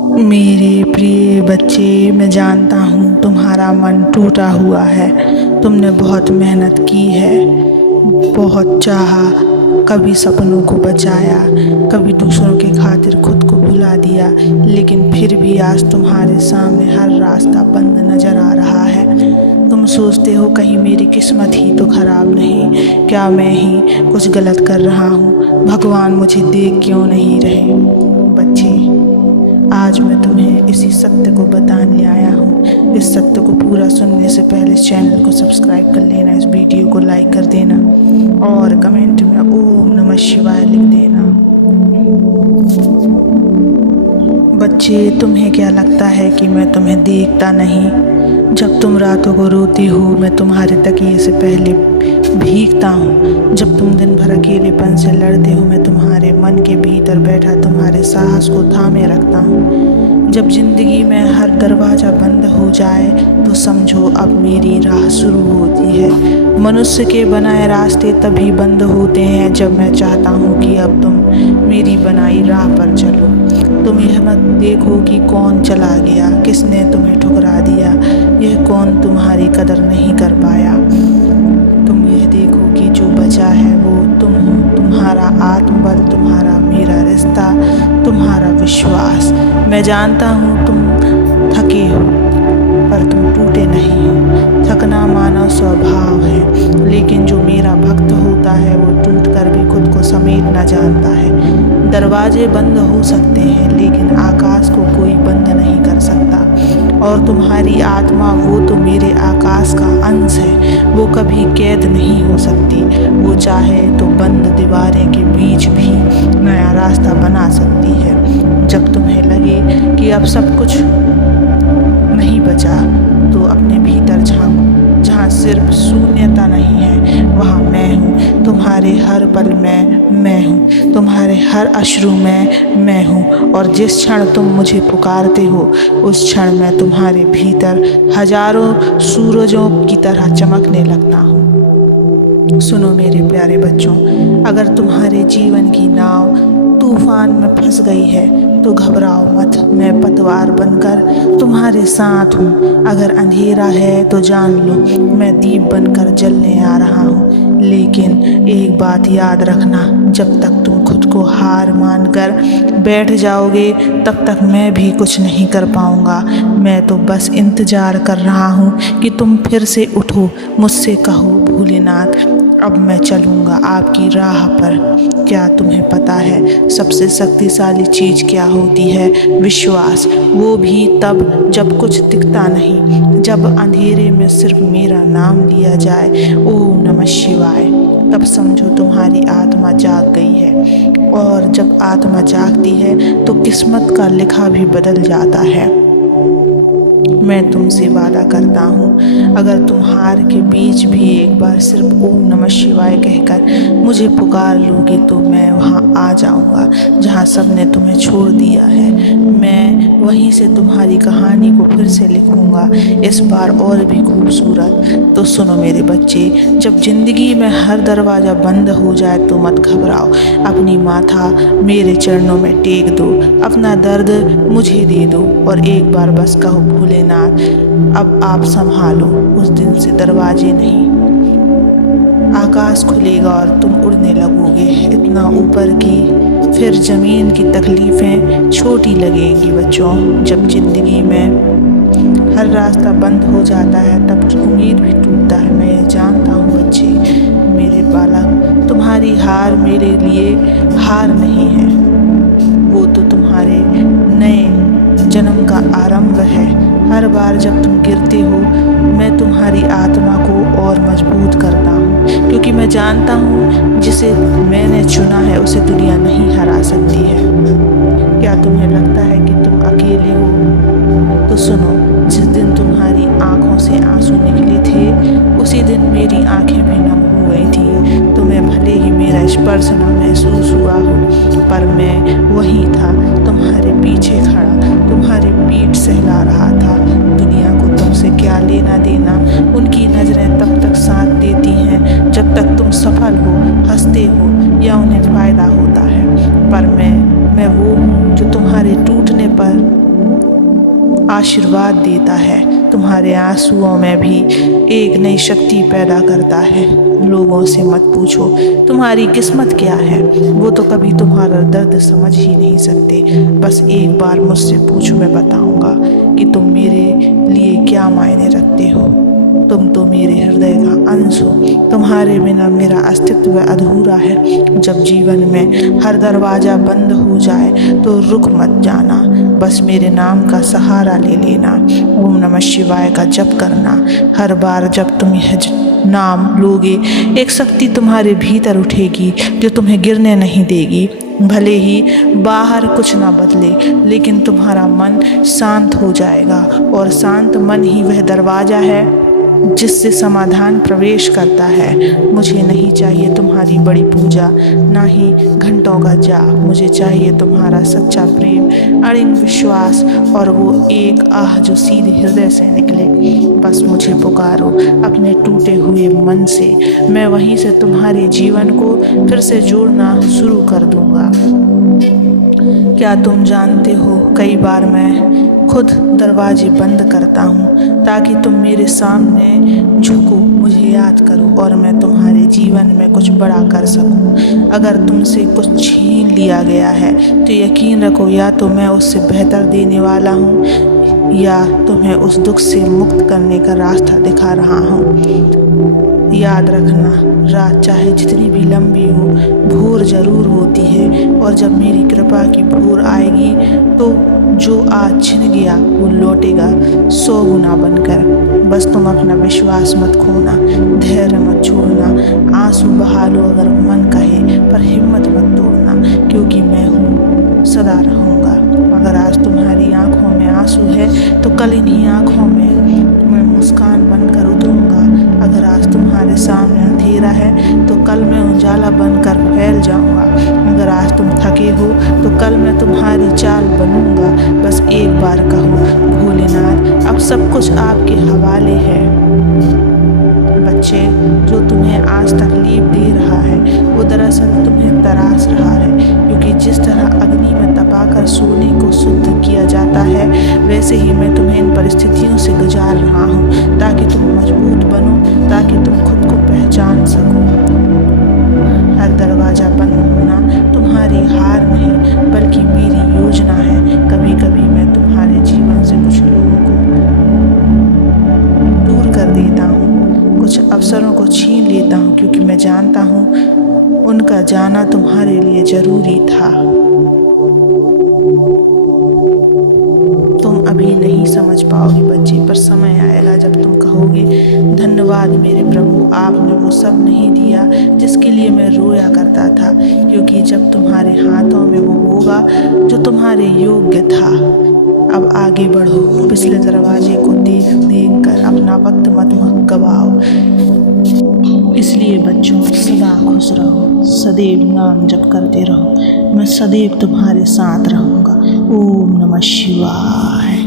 मेरे प्रिय बच्चे, मैं जानता हूँ तुम्हारा मन टूटा हुआ है। तुमने बहुत मेहनत की है, बहुत चाहा, कभी सपनों को बचाया, कभी दूसरों के खातिर खुद को भुला दिया, लेकिन फिर भी आज तुम्हारे सामने हर रास्ता बंद नज़र आ रहा है। तुम सोचते हो कहीं मेरी किस्मत ही तो ख़राब नहीं, क्या मैं ही कुछ गलत कर रहा हूँ, भगवान मुझे देख क्यों नहीं रहे। बच्चे, आज मैं तुम्हें इसी सत्य को बताने आया हूँ। इस सत्य को पूरा सुनने से पहले इस चैनल को सब्सक्राइब कर लेना, इस वीडियो को लाइक कर देना और कमेंट में ओम नमः शिवाय लिख देना। बच्चे, तुम्हें क्या लगता है कि मैं तुम्हें देखता नहीं? जब तुम रातों को रोती हो, मैं तुम्हारे तकिए से पहले भीगता हूँ। जब तुम दिन भर अकेलेपन से लड़ते हो, मैं तुम्हारे मन के भीतर बैठा तुम्हारे साहस को थामे रखता हूँ। जब जिंदगी में हर दरवाज़ा बंद हो जाए तो समझो अब मेरी राह शुरू होती है। मनुष्य के बनाए रास्ते तभी बंद होते हैं जब मैं चाहता हूँ कि अब तुम मेरी बनाई राह पर चलो। तुम यह मत देखो कि कौन चला गया, किसने तुम्हें ठुकरा दिया, यह कौन तुम्हारी कदर नहीं कर पाया। तुम यह देखो कि जो बचा है वो तुम हो, तुम्हारा आत्मबल, तुम्हारा मेरा रिश्ता, तुम्हारा विश्वास। मैं जानता हूँ तुम थके हो, पर तुम टूटे नहीं हो। थकना मानव स्वभाव है, लेकिन जो मेरा भक्त होता है वो टूट कर भी खुद को समेटना जानता है। दरवाजे बंद हो सकते हैं, लेकिन आकाश को कोई बंद नहीं कर सकता। और तुम्हारी आत्मा, वो तो मेरे आकाश का अंश है, वो कभी कैद नहीं हो सकती। वो चाहे तो बंद दीवारें के बीच भी नया रास्ता बना सकती है। जब तुम्हें लगे कि अब सब कुछ नहीं बचा, तो अपने भीतर झांको। जहाँ सिर्फ शून्यता नहीं है, वहाँ मैं हूँ। तुम्हारे हर पल में मैं हूँ, तुम्हारे हर अश्रु में मैं हूँ। और जिस क्षण तुम मुझे पुकारते हो, उस क्षण मैं तुम्हारे भीतर हजारों सूरजों की तरह चमकने लगता हूँ। सुनो मेरे प्यारे बच्चों, अगर तुम्हारे जीवन की नाव तूफान में फंस गई है तो घबराओ मत, मैं पतवार बनकर तुम्हारे साथ हूँ। अगर अंधेरा है तो जान लो, मैं दीप बनकर जलने आ रहा हूँ। लेकिन एक बात याद रखना, जब तक तुम खुद को हार मानकर बैठ जाओगे, तब तक मैं भी कुछ नहीं कर पाऊँगा। मैं तो बस इंतज़ार कर रहा हूँ कि तुम फिर से उठो, मुझसे कहो भोलेनाथ अब मैं चलूँगा आपकी राह पर। क्या तुम्हें पता है सबसे शक्तिशाली चीज़ क्या होती है? विश्वास। वो भी तब जब कुछ दिखता नहीं, जब अंधेरे में सिर्फ मेरा नाम लिया जाए, ओम नमः शिवाय, तब समझो तुम्हारी आत्मा जाग गई है। और जब आत्मा जागती है तो किस्मत का लिखा भी बदल जाता है। मैं तुमसे वादा करता हूँ, अगर तुम हार के बीच भी एक बार सिर्फ ओम नमः शिवाय कहकर मुझे पुकार लोगे, तो मैं वहाँ आ जाऊँगा जहाँ सबने तुम्हें छोड़ दिया है। मैं वहीं से तुम्हारी कहानी को फिर से लिखूँगा, इस बार और भी खूबसूरत। तो सुनो मेरे बच्चे, जब ज़िंदगी में हर दरवाज़ा बंद हो जाए तो मत घबराओ, अपनी माथा मेरे चरणों में टेक दो, अपना दर्द मुझे दे दो और एक बार बस कहो भोलेनाथ अब आप संभालो। उस दिन से दरवाजे नहीं, आकाश खुलेगा और तुम उड़ने लगोगे इतना ऊपर कि फिर ज़मीन की तकलीफ़ें छोटी लगेंगी। बच्चों, जब ज़िंदगी में हर रास्ता बंद हो जाता है तब उम्मीद भी टूटता है। मैं ये जानता हूँ बच्चे, मेरे बालक, तुम्हारी हार मेरे लिए हार नहीं है, वो तो तुम्हारे नए जन्म का आरंभ है। हर बार जब तुम गिरते हो, मैं तुम्हारी आत्मा को और मजबूत करता हूँ, क्योंकि मैं जानता हूँ जिसे मैंने चुना है उसे दुनिया नहीं हरा सकती है। क्या तुम्हें लगता है कि तुम अकेले हो? तो सुनो, जिस दिन तुम्हारी आँखों से आंसू निकले थे, उसी दिन मेरी आँखें भी नम हो गई थी। तुम्हें भले ही मेरा स्पर्श न महसूस हुआ हो, पर मैं वही था, तुम्हारे पीछे खड़ा, तुम्हारी पीठ सहला रहा था। दुनिया को तुमसे क्या लेना देना, उनकी नज़रें तब तक साथ देती हैं जब तक तुम सफल हो, हंसते हो या उन्हें फ़ायदा होता है। पर मैं वो हूँ जो तुम्हारे टूटने पर आशीर्वाद देता है, तुम्हारे आंसुओं में भी एक नई शक्ति पैदा करता है। लोगों से मत पूछो तुम्हारी किस्मत क्या है, वो तो कभी तुम्हारा दर्द समझ ही नहीं सकते। बस एक बार मुझसे पूछो, मैं बताऊंगा कि तुम मेरे लिए क्या मायने रखते हो। तुम तो मेरे हृदय का अंश हो, तुम्हारे बिना मेरा अस्तित्व अधूरा है। जब जीवन में हर दरवाज़ा बंद हो जाए तो रुक मत जाना, बस मेरे नाम का सहारा ले लेना। ओम नमः शिवाय का जप करना। हर बार जब तुम यह नाम लोगे, एक शक्ति तुम्हारे भीतर उठेगी जो तुम्हें गिरने नहीं देगी। भले ही बाहर कुछ ना बदले, लेकिन तुम्हारा मन शांत हो जाएगा, और शांत मन ही वह दरवाज़ा है जिससे समाधान प्रवेश करता है। मुझे नहीं चाहिए तुम्हारी बड़ी पूजा, ना ही घंटों का जाप। मुझे चाहिए तुम्हारा सच्चा प्रेम, अड़िग विश्वास, और वो एक आह जो सीधे हृदय से निकले। बस मुझे पुकारो अपने टूटे हुए मन से, मैं वहीं से तुम्हारे जीवन को फिर से जोड़ना शुरू कर दूंगा। क्या तुम जानते हो, कई बार मैं खुद दरवाजे बंद करता हूँ ताकि तुम मेरे सामने झुको, मुझे याद करो, और मैं तुम्हारे जीवन में कुछ बड़ा कर सकूँ। अगर तुमसे कुछ छीन लिया गया है तो यकीन रखो, या तो मैं उससे बेहतर देने वाला हूँ, या तुम्हें उस दुख से मुक्त करने का रास्ता दिखा रहा हूँ। याद रखना, रात चाहे जितनी भी लंबी हो, भोर जरूर होती है, और जब मेरी कृपा की भोर आएगी तो जो आज छिन गया वो लौटेगा 100 गुना बनकर। बस तुम अपना विश्वास मत खोना, धैर्य मत छोड़ना, आंसू बहा लो अगर मन कहे, पर हिम्मत मत तोड़ना, क्योंकि मैं हूँ, सदा रहूँगा। अगर आज तुम्हारी आंखों में आंसू है तो कल इन्हीं आंखों में मैं मुस्कान बनकर उतरूँगा। अगर आज तुम्हारे सामने अंधेरा है तो कल मैं उजाला बनकर फैल जाऊँगा। अगर आज तुम थके हो तो कल मैं तुम्हारी चाल बनूँगा। बस एक बार कहो, भोलेनाथ अब सब कुछ आपके हवाले है। बच्चे, जो तुम्हें आज तकलीफ दे रहा है वो दरअसल तुम्हें तराश रहा है, क्योंकि जिस तरह अग्नि में तपाकर सोने को शुद्ध किया जाता है, वैसे ही मैं तुम्हें इन परिस्थितियों से गुजार रहा हूँ ताकि तुम मजबूत बनो, ताकि तुम खुद को पहचान सको। हर दरवाज़ा बंद होना तुम्हारी हार नहीं बल्कि मेरी योजना है। कभी कभी मैं तुम्हारे जीवन से कुछ लोगों को दूर कर देता हूँ, कुछ अवसरों को छीन लेता हूँ, क्योंकि मैं जानता हूँ उनका जाना तुम्हारे लिए ज़रूरी था। तुम अभी नहीं समझ पाओगे बच्चे, पर समय आएगा जब तुम कहोगे, धन्यवाद मेरे प्रभु, आपने वो सब नहीं दिया जिसके लिए मैं रोया करता था। क्योंकि जब तुम्हारे हाथों में वो होगा जो तुम्हारे योग्य था। अब आगे बढ़ो, पिछले दरवाजे को देख देख कर अपना वक्त मत गवाओ। इसलिए बच्चों, सदा खुश रहो, सदैव नाम जप करते रहो, मैं सदैव तुम्हारे साथ रहूँगा। ओम नमः शिवाय।